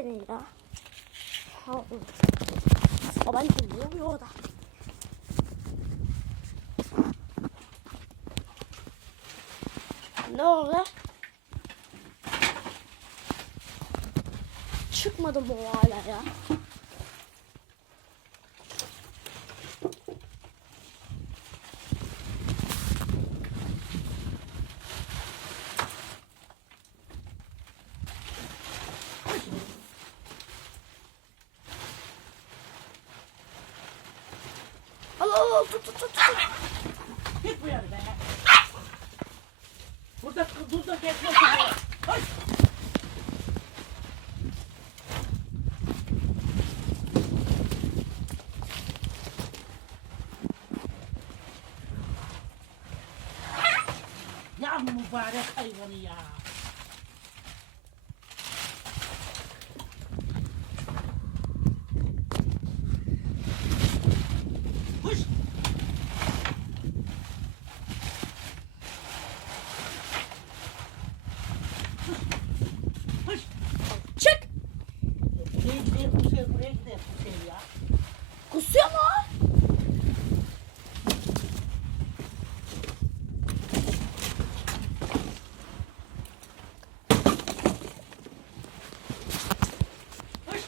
seni ya. Ha, Babaannem ne oluyor orada? Ne oldu? Çıkmadı mı o hala ya? Al al al tut tut tut. tut. Git bu yana be. Burada dur da geçme. Hoş. Ya mübarek hayvanı ya. Hoş. Hoş. Çık. Buraya gidelim bu sefer, buraya gidelim bu sefer ya. Kusuyor mu? o? Hoş.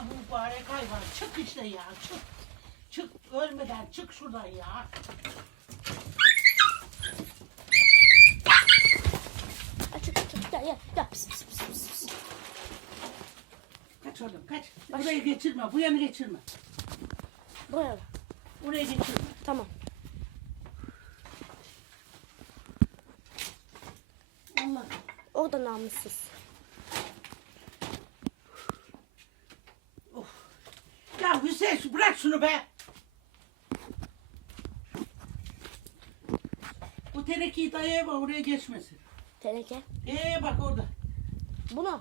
Ya mübarek hayvan çık işte ya çık. Çık ölmeden çık şuradan ya. Açık açık gel gel. Gel pis pis pis pis. pis. Kaç oğlum kaç. Burayı geçirme bu yanı geçirme. Buraya bak. Burayı geçirme. Tamam. Allah. Orada namussuz. Ya Hüseyin bırak şunu be. Bu tenekeyi dayaya bak oraya geçmesin. Teneke. Ee bak orada. Bunu.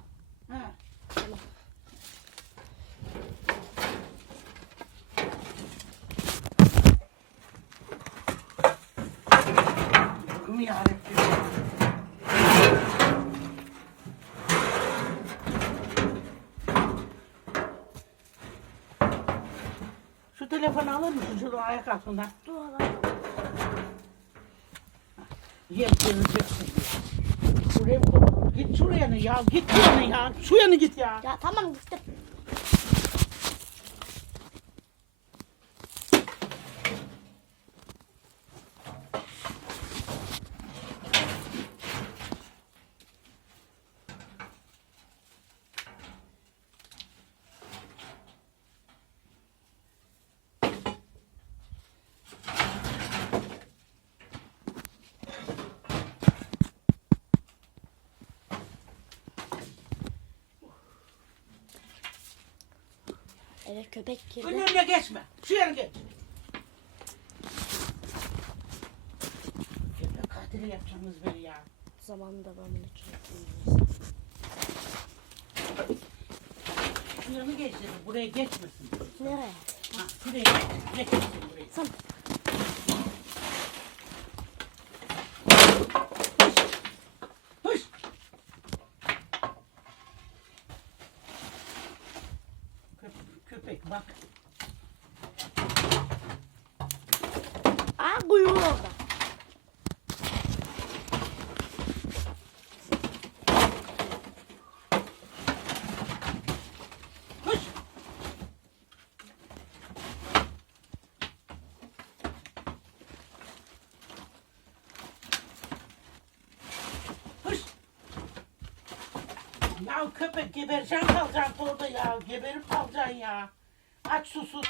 Ha. Tamam. Allah'ım yarabbim. Telefonu alır mısın şunu ayak altından? Dur. Yer geleceksin diye. Şuraya koy. Git şuraya ya? Git şu yana ya. Şu yana git ya. Ya tamam gittim. Eve köpek girdi. Önüne geçme. Şu yana geç. Ya katili yapacaksınız beni ya. Zamanında ben bunu çektim. Şu yana geç dedim. Buraya geçmesin. Nereye? Ha, şuraya geç. Geçmesin buraya. Tamam. Bak. Aa kuyruğu orada. Ya köpek gebereceksin kalacaksın orada ya. Geberip kalacaksın ya. Aç susuz.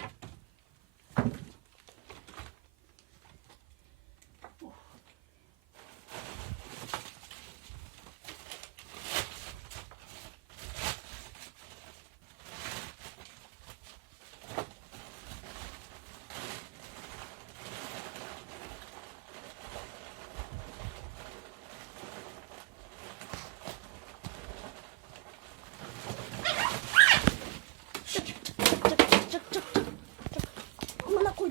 Çık çık çık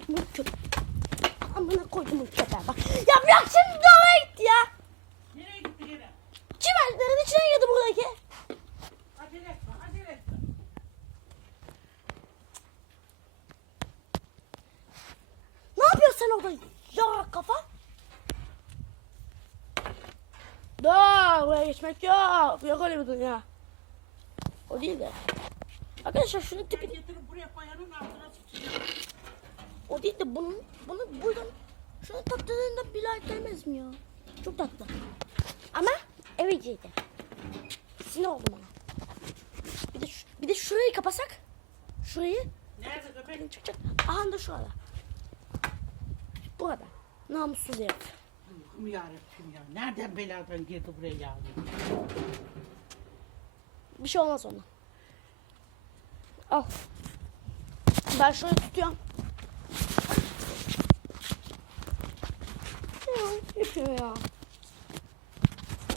Amına koydum köpek. Amına koydum köpeğe bak. Ya bırak şimdi oraya gitti ya. Nereye gitti gene? Çimenlerin içine girdi buradaki. Acele etme, acele etme. Ne yapıyorsun sen orada? Yarak kafa. Dur buraya geçmek yok. Yok öyle bir dünya. O değil de. Arkadaşlar şunun Ben tipi getirip buraya bayanın altına sıçacağım. O değil de bunun bunu buradan şunu taktığında bir like gelmez mi ya? Çok tatlı. Ama eviciydi. Sinir oldum ona. Bir de şu- bir de şurayı kapasak. Şurayı Nerede köpek? çıkacak. Aha da şurada. Burada. Namussuz herif. Allah'ım yarabbim ya. Nereden beladan girdi buraya ya? Bir şey olmaz ona. Al. Ben şöyle tutuyorum. Ya, yapıyor ya.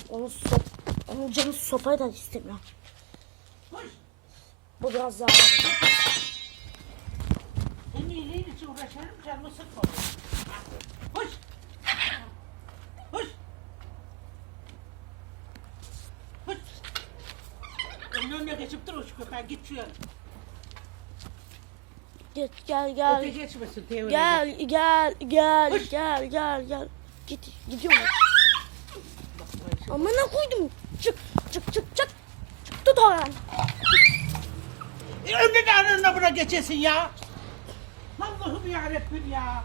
Onu sop, onun canı sopayı da istemiyor. Bu biraz daha. Senin iyiliğin için uğraşırım canımı sıkma. Koş. Koş. Koş. Önün önüne geçip dur şu köpeğe git şu yana. Gel Öte gel. geçmesin teoriye. Gel gel gel Hoş. gel gel gel. Git gidiyorum. Şu- Amına koydum. Çık çık çık çık. Çık tut oradan. E, önüne anına buna geçesin ya. Allah'ım yarabbim ya.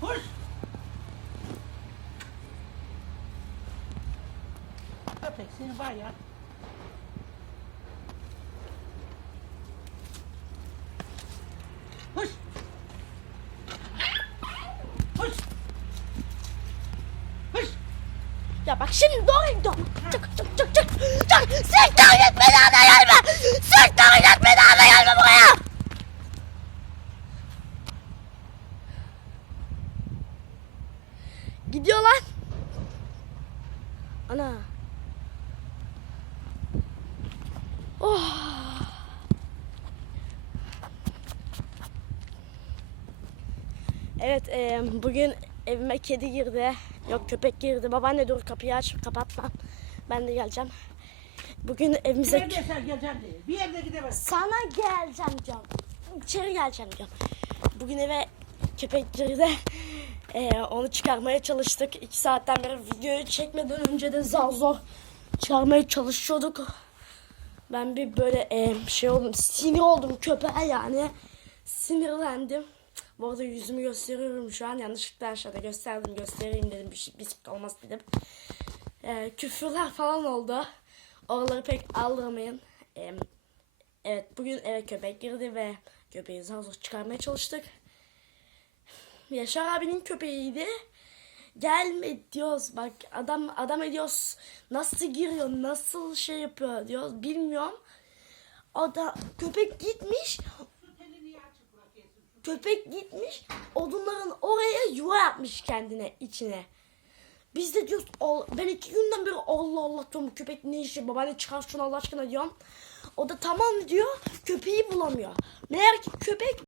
Koş. Köpek seni var ya. Koş. Koş. Koş. Ya bak şimdi doğru gidiyorum. Çık çık çık çık. Çık. Siktir git da gelme. Siktir git da gelme buraya. Gidiyor lan. Ana. Oh. Evet e, bugün evime kedi girdi. Yok köpek girdi. Babaanne dur kapıyı aç kapatma. Ben de geleceğim. Bugün evimize... Nerede sen geleceksin diye. Bir yerde gidemezsin. Sana geleceğim canım. İçeri geleceğim canım. Bugün eve köpek girdi. Ee, onu çıkarmaya çalıştık. İki saatten beri videoyu çekmeden önce de zar zor çıkarmaya çalışıyorduk. Ben bir böyle e, şey oldum, sinir oldum köpeğe yani. Sinirlendim. Bu arada yüzümü gösteriyorum şu an. Yanlışlıkla aşağıda gösterdim, göstereyim dedim. Bir şey bir şey olmaz dedim. Ee, küfürler falan oldu. Oraları pek aldırmayın. Ee, Evet bugün eve köpek girdi ve köpeği zar zor çıkarmaya çalıştık. Yaşar abinin köpeğiydi. Gelme diyoruz bak adam adam ediyoruz nasıl giriyor nasıl şey yapıyor diyoruz bilmiyorum. O da köpek gitmiş köpek gitmiş odunların oraya yuva yapmış kendine içine. Biz de diyoruz "Al- ben iki günden beri Allah Allah diyorum köpek ne işi babaanne çıkar şunu Allah aşkına diyorum. O da tamam diyor köpeği bulamıyor. Meğer ki köpek